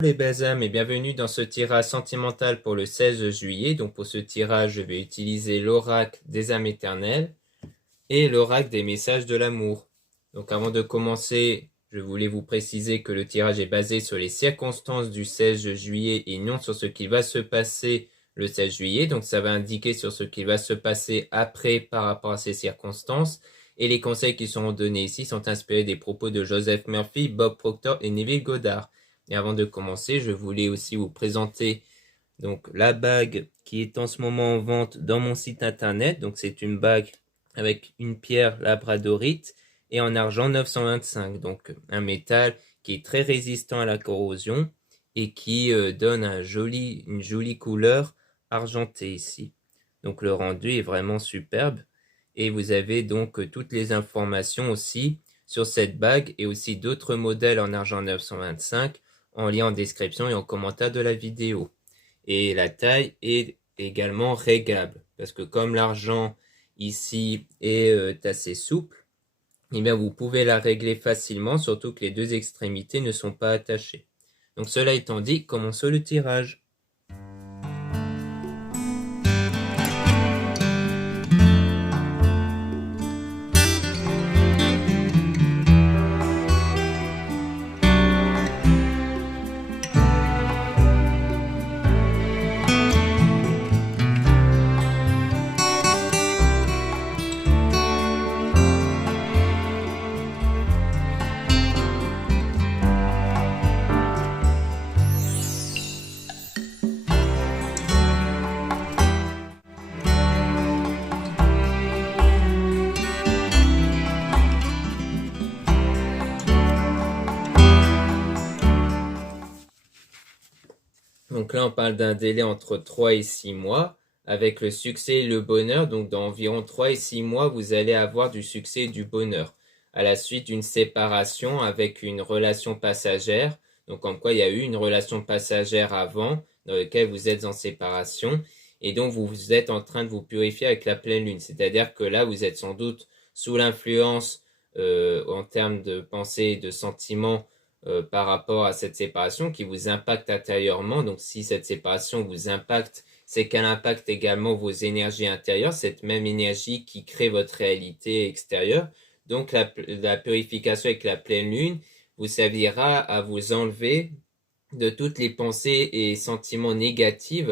Les belles âmes et bienvenue dans ce tirage sentimental pour le 16 juillet. Donc pour ce tirage, je vais utiliser l'oracle des âmes éternelles et l'oracle des messages de l'amour. Donc avant de commencer, je voulais vous préciser que le tirage est basé sur les circonstances du 16 juillet et non sur ce qui va se passer le 16 juillet. Donc ça va indiquer sur ce qui va se passer après par rapport à ces circonstances. Et les conseils qui seront donnés ici sont inspirés des propos de Joseph Murphy, Bob Proctor et Neville Goddard. Et avant de commencer, je voulais aussi vous présenter donc la bague qui est en ce moment en vente dans mon site internet. Donc c'est une bague avec une pierre labradorite et en argent 925. Donc un métal qui est très résistant à la corrosion et qui donne une jolie couleur argentée ici. Donc le rendu est vraiment superbe. Et vous avez donc toutes les informations aussi sur cette bague et aussi d'autres modèles en argent 925 en lien en description et en commentaire de la vidéo. Et la taille est également réglable parce que comme l'argent ici est assez souple, eh bien vous pouvez la régler facilement, surtout que les deux extrémités ne sont pas attachées. Donc cela étant dit, commençons le tirage. Donc là, on parle d'un délai entre 3 et 6 mois, avec le succès et le bonheur. Donc dans environ 3 et 6 mois, vous allez avoir du succès et du bonheur. À la suite d'une séparation avec une relation passagère, donc comme quoi il y a eu une relation passagère avant, dans laquelle vous êtes en séparation, et donc vous êtes en train de vous purifier avec la pleine lune. C'est-à-dire que là, vous êtes sans doute sous l'influence en termes de pensée et de sentiments par rapport à cette séparation qui vous impacte intérieurement. Donc si cette séparation vous impacte, c'est qu'elle impacte également vos énergies intérieures, cette même énergie qui crée votre réalité extérieure. Donc la purification avec la pleine lune vous servira à vous enlever de toutes les pensées et sentiments négatifs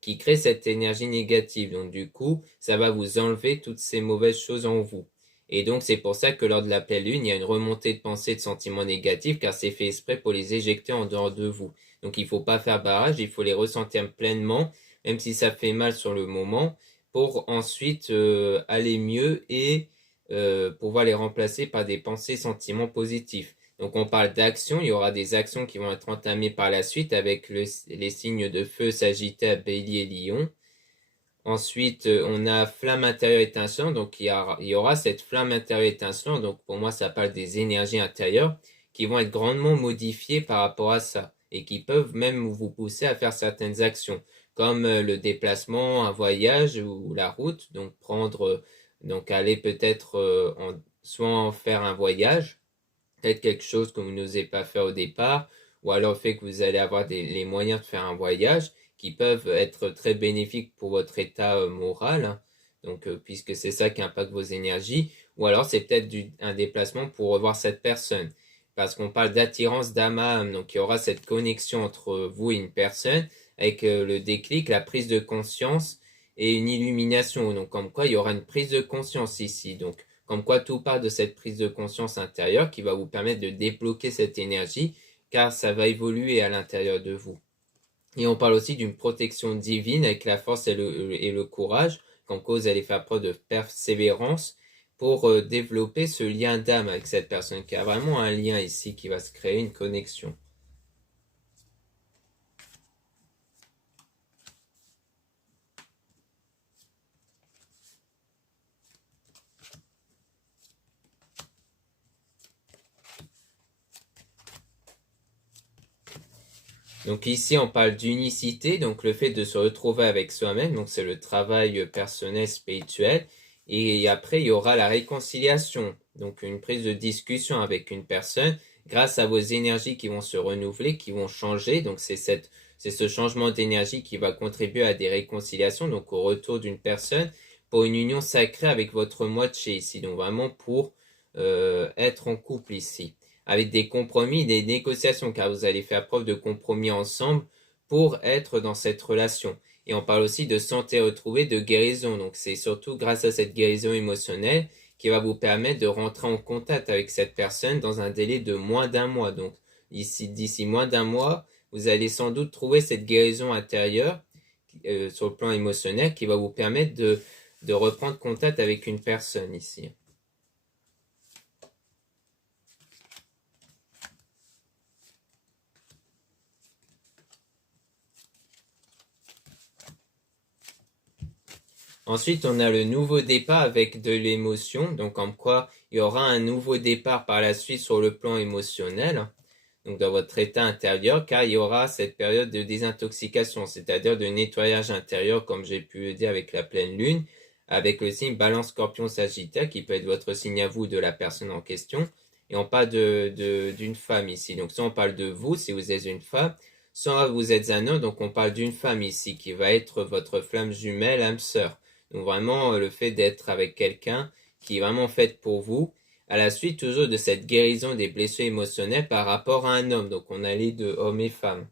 qui créent cette énergie négative. Donc du coup, ça va vous enlever toutes ces mauvaises choses en vous. Et donc c'est pour ça que lors de la pleine lune, il y a une remontée de pensées, de sentiments négatifs, car c'est fait exprès pour les éjecter en dehors de vous. Donc il ne faut pas faire barrage, il faut les ressentir pleinement, même si ça fait mal sur le moment, pour ensuite aller mieux et pouvoir les remplacer par des pensées, sentiments positifs. Donc on parle d'actions, il y aura des actions qui vont être entamées par la suite avec les signes de feu, Sagittaire, Bélier, Lion. Ensuite, on a flamme intérieure étincelante, donc il y aura cette flamme intérieure étincelante, donc pour moi ça parle des énergies intérieures qui vont être grandement modifiées par rapport à ça et qui peuvent même vous pousser à faire certaines actions comme le déplacement, un voyage ou la route, donc aller peut-être soit en faire un voyage, peut-être quelque chose que vous n'osez pas faire au départ, ou alors le fait que vous allez avoir les moyens de faire un voyage qui peuvent être très bénéfiques pour votre état moral, hein. Donc puisque c'est ça qui impacte vos énergies, ou alors c'est peut-être un déplacement pour revoir cette personne, parce qu'on parle d'attirance d'âme à âme, donc il y aura cette connexion entre vous et une personne avec le déclic, la prise de conscience et une illumination, donc comme quoi il y aura une prise de conscience ici, donc comme quoi tout part de cette prise de conscience intérieure qui va vous permettre de débloquer cette énergie, car ça va évoluer à l'intérieur de vous. Et on parle aussi d'une protection divine avec la force et le courage, qu'en cause vous allez faire preuve de persévérance pour développer ce lien d'âme avec cette personne, qui a vraiment un lien ici qui va se créer, une connexion. Donc ici, on parle d'unicité, donc le fait de se retrouver avec soi-même, donc c'est le travail personnel, spirituel. Et après, il y aura la réconciliation, donc une prise de discussion avec une personne grâce à vos énergies qui vont se renouveler, qui vont changer. Donc c'est ce changement d'énergie qui va contribuer à des réconciliations, donc au retour d'une personne, pour une union sacrée avec votre moitié ici. Donc vraiment pour être en couple ici. Avec des compromis, des négociations, car vous allez faire preuve de compromis ensemble pour être dans cette relation. Et on parle aussi de santé retrouvée, de guérison. Donc c'est surtout grâce à cette guérison émotionnelle qui va vous permettre de rentrer en contact avec cette personne dans un délai de moins d'un mois. Donc d'ici moins d'un mois, vous allez sans doute trouver cette guérison intérieure sur le plan émotionnel qui va vous permettre de reprendre contact avec une personne ici. Ensuite, on a le nouveau départ avec de l'émotion, donc comme quoi il y aura un nouveau départ par la suite sur le plan émotionnel, donc dans votre état intérieur, car il y aura cette période de désintoxication, c'est-à-dire de nettoyage intérieur, comme j'ai pu le dire avec la pleine lune, avec le signe Balance Scorpion Sagittaire, qui peut être votre signe à vous de la personne en question, et on parle d'une femme ici, donc soit on parle de vous, si vous êtes une femme, soit vous êtes un homme, donc on parle d'une femme ici, qui va être votre flamme jumelle, âme sœur. Donc vraiment le fait d'être avec quelqu'un qui est vraiment fait pour vous, à la suite toujours de cette guérison des blessures émotionnelles par rapport à un homme. Donc on a les deux, hommes et femmes.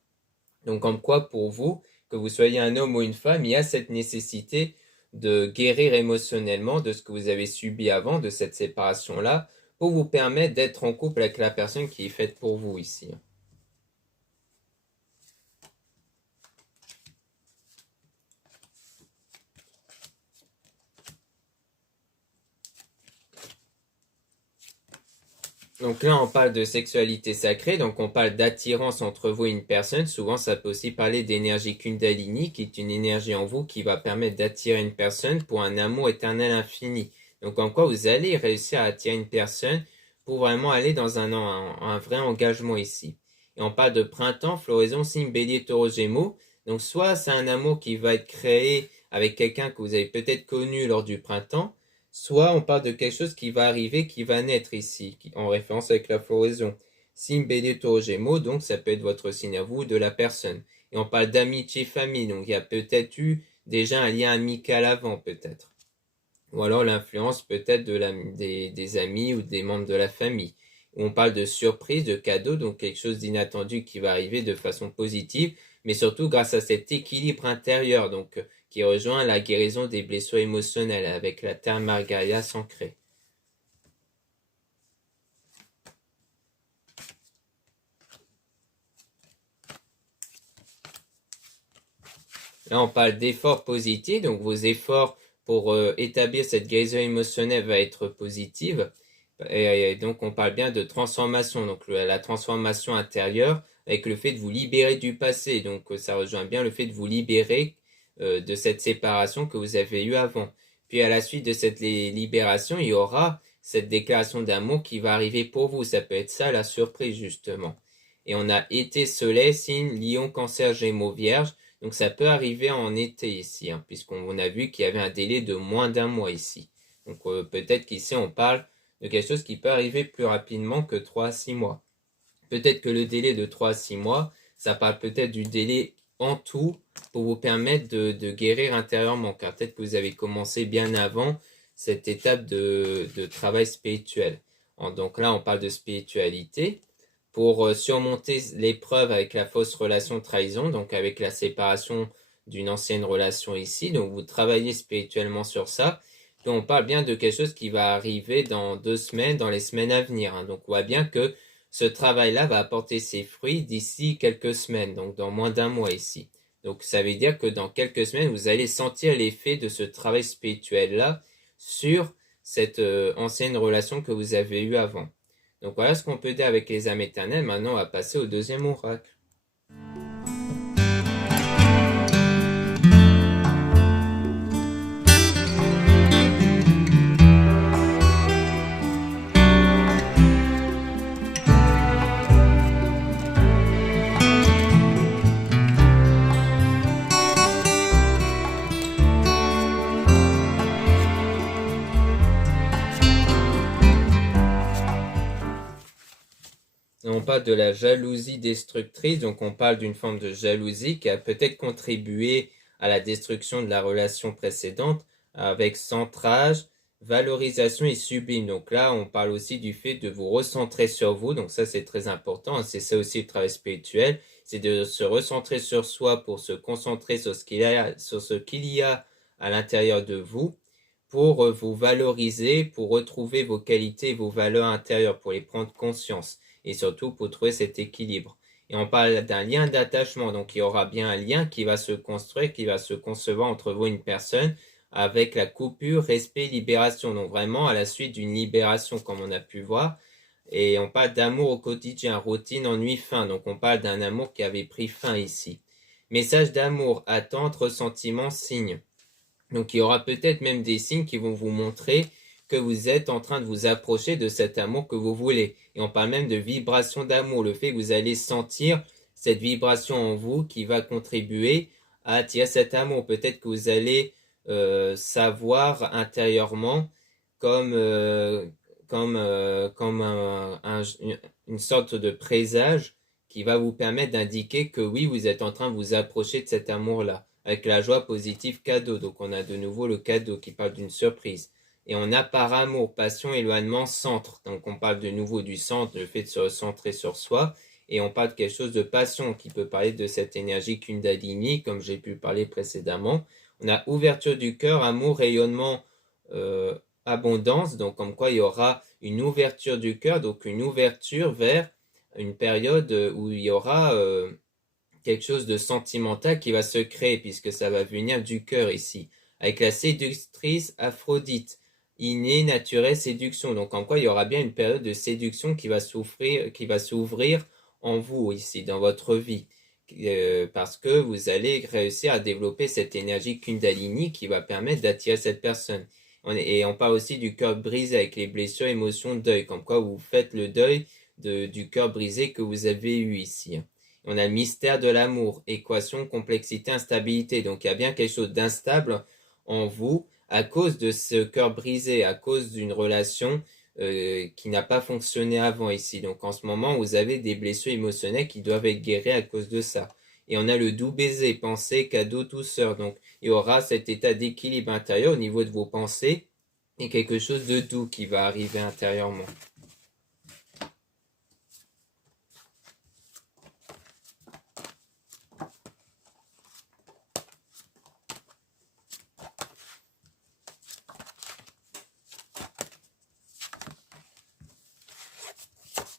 Donc comme quoi pour vous, que vous soyez un homme ou une femme, il y a cette nécessité de guérir émotionnellement de ce que vous avez subi avant, de cette séparation-là, pour vous permettre d'être en couple avec la personne qui est faite pour vous ici. Donc là, on parle de sexualité sacrée, donc on parle d'attirance entre vous et une personne. Souvent, ça peut aussi parler d'énergie Kundalini, qui est une énergie en vous qui va permettre d'attirer une personne pour un amour éternel infini. Donc en quoi vous allez réussir à attirer une personne pour vraiment aller dans un vrai engagement ici. Et on parle de printemps, floraison, signe bélier, taureau, gémeaux. Donc soit c'est un amour qui va être créé avec quelqu'un que vous avez peut-être connu lors du printemps, soit on parle de quelque chose qui va arriver, qui va naître ici, en référence avec la floraison. Signe bélier, taureau, gémeaux, donc ça peut être votre signe à vous, de la personne. Et on parle d'amitié, famille, donc il y a peut-être eu déjà un lien amical avant, peut-être. Ou alors l'influence peut-être des amis ou des membres de la famille. On parle de surprise, de cadeau, donc quelque chose d'inattendu qui va arriver de façon positive, mais surtout grâce à cet équilibre intérieur, donc qui rejoint la guérison des blessures émotionnelles avec la terre Margaria ancrée. Là, on parle d'efforts positifs, donc vos efforts pour établir cette guérison émotionnelle va être positive. Et donc, on parle bien de transformation, donc la transformation intérieure avec le fait de vous libérer du passé. Donc, ça rejoint bien le fait de vous libérer de cette séparation que vous avez eue avant. Puis à la suite de cette libération, il y aura cette déclaration d'amour qui va arriver pour vous. Ça peut être ça la surprise justement. Et on a été, soleil, signe, lion, cancer, gémeaux, vierge. Donc ça peut arriver en été ici, hein, puisqu'on a vu qu'il y avait un délai de moins d'un mois ici. Donc peut-être qu'ici on parle de quelque chose qui peut arriver plus rapidement que 3 à 6 mois. Peut-être que le délai de 3 à 6 mois, ça parle peut-être du délai en tout pour vous permettre de guérir intérieurement, car peut-être que vous avez commencé bien avant cette étape de travail spirituel. Donc là, on parle de spiritualité pour surmonter l'épreuve avec la fausse relation trahison, donc avec la séparation d'une ancienne relation ici. Donc vous travaillez spirituellement sur ça. Puis on parle bien de quelque chose qui va arriver dans 2 semaines, dans les semaines à venir. Hein. Donc on voit bien que ce travail-là va apporter ses fruits d'ici quelques semaines, donc dans moins d'un mois ici. Donc ça veut dire que dans quelques semaines, vous allez sentir l'effet de ce travail spirituel-là sur cette ancienne relation que vous avez eue avant. Donc voilà ce qu'on peut dire avec les âmes éternelles. Maintenant, on va passer au deuxième oracle. on parle de la jalousie destructrice, donc on parle d'une forme de jalousie qui a peut-être contribué à la destruction de la relation précédente avec centrage, valorisation et sublime. Donc là, on parle aussi du fait de vous recentrer sur vous, donc ça c'est très important, c'est ça aussi le travail spirituel, c'est de se recentrer sur soi pour se concentrer sur ce qu'il y a à l'intérieur de vous, pour vous valoriser, pour retrouver vos qualités et vos valeurs intérieures, pour les prendre conscience et surtout pour trouver cet équilibre. Et on parle d'un lien d'attachement, donc il y aura bien un lien qui va se construire, qui va se concevoir entre vous et une personne avec la coupure, respect, libération. Donc vraiment à la suite d'une libération comme on a pu voir. Et on parle d'amour au quotidien, routine, ennui, fin. Donc on parle d'un amour qui avait pris fin ici. Message d'amour, attente, ressentiment, signe. Donc il y aura peut-être même des signes qui vont vous montrer que vous êtes en train de vous approcher de cet amour que vous voulez. Et on parle même de vibration d'amour, le fait que vous allez sentir cette vibration en vous qui va contribuer à attirer cet amour. Peut-être que vous allez savoir intérieurement comme, une sorte de présage qui va vous permettre d'indiquer que oui, vous êtes en train de vous approcher de cet amour-là, avec la joie positive cadeau. Donc on a de nouveau le cadeau qui parle d'une surprise. Et on a par amour, passion, éloignement, centre. Donc on parle de nouveau du centre, le fait de se recentrer sur soi. Et on parle de quelque chose de passion qui peut parler de cette énergie Kundalini, comme j'ai pu parler précédemment. On a ouverture du cœur, amour, rayonnement, abondance. Donc comme quoi il y aura une ouverture du cœur, donc une ouverture vers une période où il y aura quelque chose de sentimental qui va se créer, puisque ça va venir du cœur ici. Avec la séductrice Aphrodite, innée, naturelle, séduction. Donc en quoi il y aura bien une période de séduction qui va s'ouvrir en vous ici, dans votre vie. Parce que vous allez réussir à développer cette énergie Kundalini qui va permettre d'attirer cette personne. Et on parle aussi du cœur brisé avec les blessures, émotions, deuil. Comme quoi vous faites le deuil du cœur brisé que vous avez eu ici. On a le mystère de l'amour, équation, complexité, instabilité. Donc il y a bien quelque chose d'instable en vous à cause de ce cœur brisé, à cause d'une relation qui n'a pas fonctionné avant ici. Donc en ce moment, vous avez des blessures émotionnelles qui doivent être guéries à cause de ça. Et on a le doux baiser, pensée, cadeau, douceur. Donc il y aura cet état d'équilibre intérieur au niveau de vos pensées et quelque chose de doux qui va arriver intérieurement.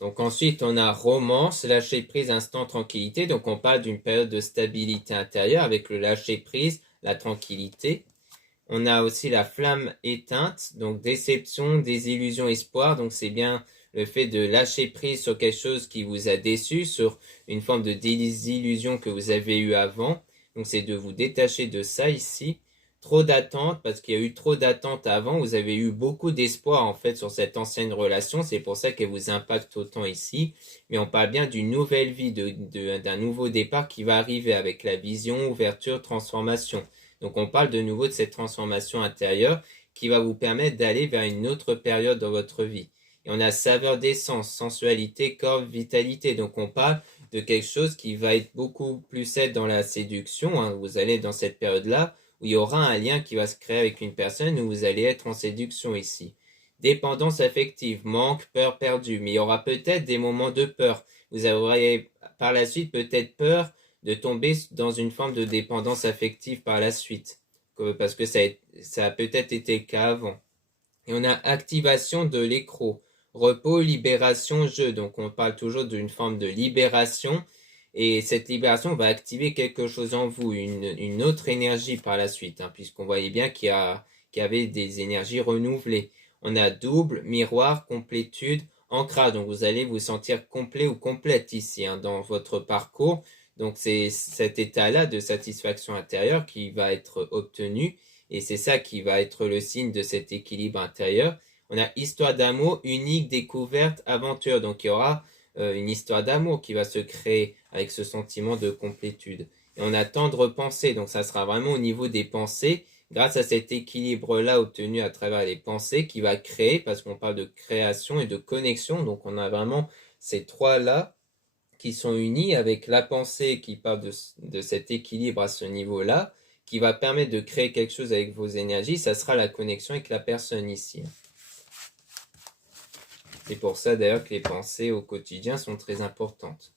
Donc ensuite, on a romance, lâcher prise, instant, tranquillité. Donc on parle d'une période de stabilité intérieure avec le lâcher prise, la tranquillité. On a aussi la flamme éteinte, donc déception, désillusion, espoir. Donc c'est bien le fait de lâcher prise sur quelque chose qui vous a déçu, sur une forme de désillusion que vous avez eue avant. Donc c'est de vous détacher de ça ici. Trop d'attentes, parce qu'il y a eu trop d'attentes avant. Vous avez eu beaucoup d'espoir en fait sur cette ancienne relation. C'est pour ça qu'elle vous impacte autant ici. Mais on parle bien d'une nouvelle vie, d'un nouveau départ qui va arriver avec la vision, ouverture, transformation. Donc on parle de nouveau de cette transformation intérieure qui va vous permettre d'aller vers une autre période dans votre vie. Et on a saveur d'essence, sensualité, corps, vitalité. Donc on parle de quelque chose qui va être beaucoup plus être dans la séduction. Hein. Vous allez dans cette période-là où il y aura un lien qui va se créer avec une personne où vous allez être en séduction ici. Dépendance affective, manque, peur perdue. Mais il y aura peut-être des moments de peur. Vous aurez par la suite peut-être peur de tomber dans une forme de dépendance affective par la suite. Parce que ça a peut-être été le cas avant. Et on a activation de l'écrou. Repos, libération, jeu. Donc on parle toujours d'une forme de libération. Et cette libération va activer quelque chose en vous, une autre énergie par la suite, hein, puisqu'on voyait bien qu'il y avait des énergies renouvelées. On a double, miroir, complétude, ancrage. Donc vous allez vous sentir complet ou complète ici hein, dans votre parcours. Donc c'est cet état-là de satisfaction intérieure qui va être obtenu. Et c'est ça qui va être le signe de cet équilibre intérieur. On a histoire d'amour, unique, découverte, aventure. Donc il y aura une histoire d'amour qui va se créer avec ce sentiment de complétude. Et on a tendre pensée, donc ça sera vraiment au niveau des pensées, grâce à cet équilibre-là obtenu à travers les pensées qui va créer, parce qu'on parle de création et de connexion, donc on a vraiment ces trois-là qui sont unis avec la pensée qui parle de cet équilibre à ce niveau-là, qui va permettre de créer quelque chose avec vos énergies, ça sera la connexion avec la personne ici. C'est pour ça d'ailleurs que les pensées au quotidien sont très importantes.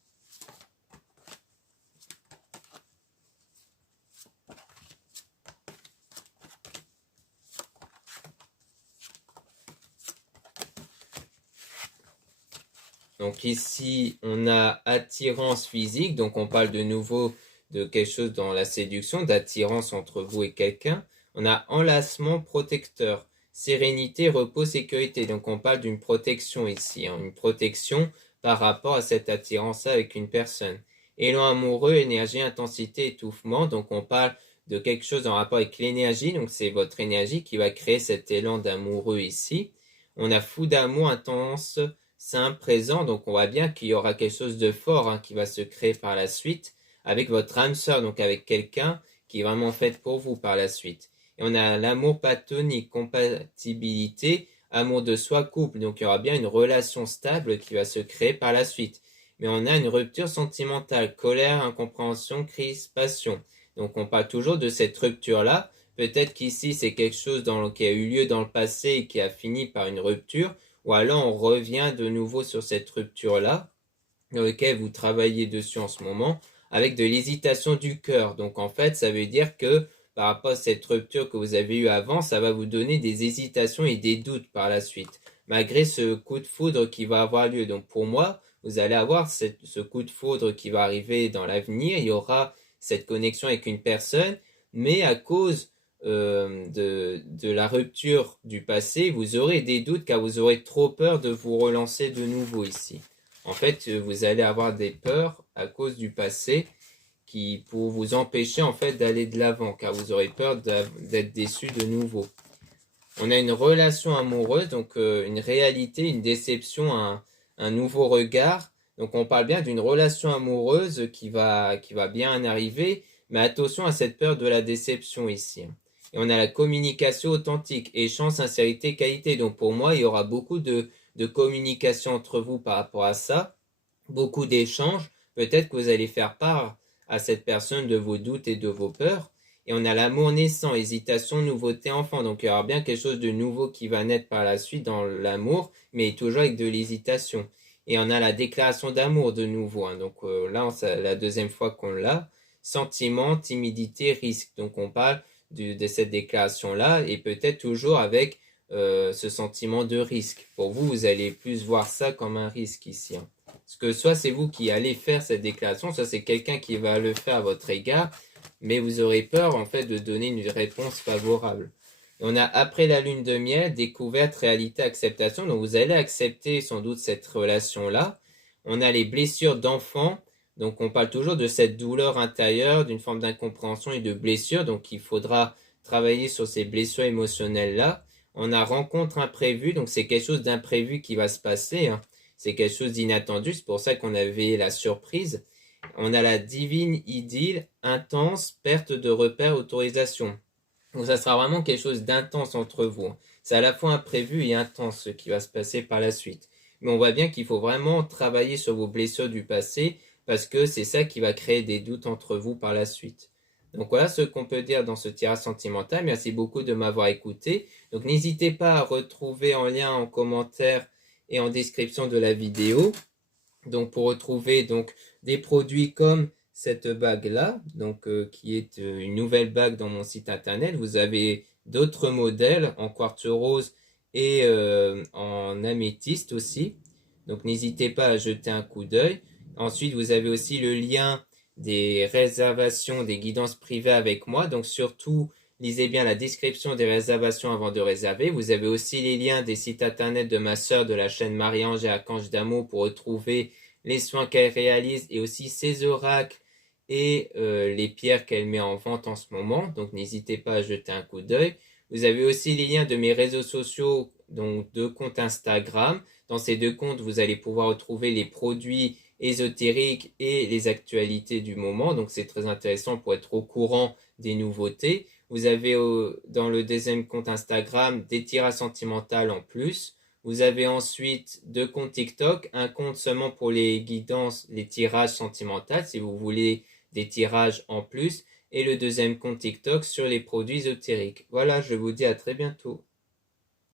Donc ici, on a attirance physique, donc on parle de nouveau de quelque chose dans la séduction, d'attirance entre vous et quelqu'un. On a enlacement protecteur, sérénité, repos, sécurité. Donc on parle d'une protection ici, une protection par rapport à cette attirance-là avec une personne. Élan amoureux, énergie, intensité, étouffement. Donc on parle de quelque chose en rapport avec l'énergie. Donc c'est votre énergie qui va créer cet élan d'amoureux ici. On a fou d'amour intense, simple, présent, donc on voit bien qu'il y aura quelque chose de fort qui va se créer par la suite avec votre âme sœur, donc avec quelqu'un qui est vraiment fait pour vous par la suite. Et on a l'amour platonique, compatibilité, amour de soi, couple, donc il y aura bien une relation stable qui va se créer par la suite. Mais on a une rupture sentimentale, colère, incompréhension, crise, passion. Donc on parle toujours de cette rupture-là. Peut-être qu'ici c'est quelque chose qui a eu lieu dans le passé et qui a fini par une rupture, ou alors on revient de nouveau sur cette rupture-là, dans laquelle vous travaillez dessus en ce moment, avec de l'hésitation du cœur. Donc en fait, ça veut dire que par rapport à cette rupture que vous avez eue avant, ça va vous donner des hésitations et des doutes par la suite, malgré ce coup de foudre qui va avoir lieu. Donc pour moi, vous allez avoir ce coup de foudre qui va arriver dans l'avenir, il y aura cette connexion avec une personne, mais à cause de la rupture du passé, vous aurez des doutes car vous aurez trop peur de vous relancer de nouveau ici. En fait, vous allez avoir des peurs à cause du passé qui pour vous empêcher en fait d'aller de l'avant car vous aurez peur d'être déçu de nouveau. On a une relation amoureuse, donc une réalité, une déception, un nouveau regard. Donc on parle bien d'une relation amoureuse qui va bien arriver, mais attention à cette peur de la déception ici. Et on a la communication authentique, échange, sincérité, qualité. Donc pour moi, il y aura beaucoup de communication entre vous par rapport à ça, beaucoup d'échanges. Peut-être que vous allez faire part à cette personne de vos doutes et de vos peurs. Et on a l'amour naissant, hésitation, nouveauté, enfant. Donc il y aura bien quelque chose de nouveau qui va naître par la suite dans l'amour, mais toujours avec de l'hésitation. Et on a la déclaration d'amour de nouveau. Donc là, c'est la deuxième fois qu'on l'a. Sentiment, timidité, risque. Donc on parle de cette déclaration-là et peut-être toujours avec ce sentiment de risque. Pour vous, vous allez plus voir ça comme un risque ici. Parce que soit c'est vous qui allez faire cette déclaration, soit c'est quelqu'un qui va le faire à votre égard, mais vous aurez peur en fait de donner une réponse favorable. On a après la lune de miel, découverte, réalité, acceptation. Donc vous allez accepter sans doute cette relation-là. On a les blessures d'enfant. Donc on parle toujours de cette douleur intérieure, d'une forme d'incompréhension et de blessure. Donc il faudra travailler sur ces blessures émotionnelles-là. On a rencontre imprévue. Donc c'est quelque chose d'imprévu qui va se passer. C'est quelque chose d'inattendu. C'est pour ça qu'on avait la surprise. On a la divine idylle, intense, perte de repère, autorisation. Donc ça sera vraiment quelque chose d'intense entre vous. C'est à la fois imprévu et intense ce qui va se passer par la suite. Mais on voit bien qu'il faut vraiment travailler sur vos blessures du passé parce que c'est ça qui va créer des doutes entre vous par la suite. Donc voilà ce qu'on peut dire dans ce tirage sentimental. Merci beaucoup de m'avoir écouté. Donc n'hésitez pas à retrouver en lien en commentaire et en description de la vidéo. Donc pour retrouver donc des produits comme cette bague-là, donc qui est une nouvelle bague dans mon site internet. Vous avez d'autres modèles en quartz rose et en améthyste aussi. Donc n'hésitez pas à jeter un coup d'œil. Ensuite, vous avez aussi le lien des réservations, des guidances privées avec moi. Donc surtout, lisez bien la description des réservations avant de réserver. Vous avez aussi les liens des sites internet de ma sœur de la chaîne Marie-Ange et Archange d'amour pour retrouver les soins qu'elle réalise et aussi ses oracles et les pierres qu'elle met en vente en ce moment. Donc n'hésitez pas à jeter un coup d'œil. Vous avez aussi les liens de mes réseaux sociaux, donc deux comptes Instagram. Dans ces deux comptes, vous allez pouvoir retrouver les produits ésotériques et les actualités du moment. Donc c'est très intéressant pour être au courant des nouveautés. Vous avez dans le deuxième compte Instagram des tirages sentimentaux en plus. Vous avez ensuite 2 comptes TikTok, un compte seulement pour les guidances, les tirages sentimentaux, si vous voulez des tirages en plus, et le deuxième compte TikTok sur les produits ésotériques. Voilà, je vous dis à très bientôt.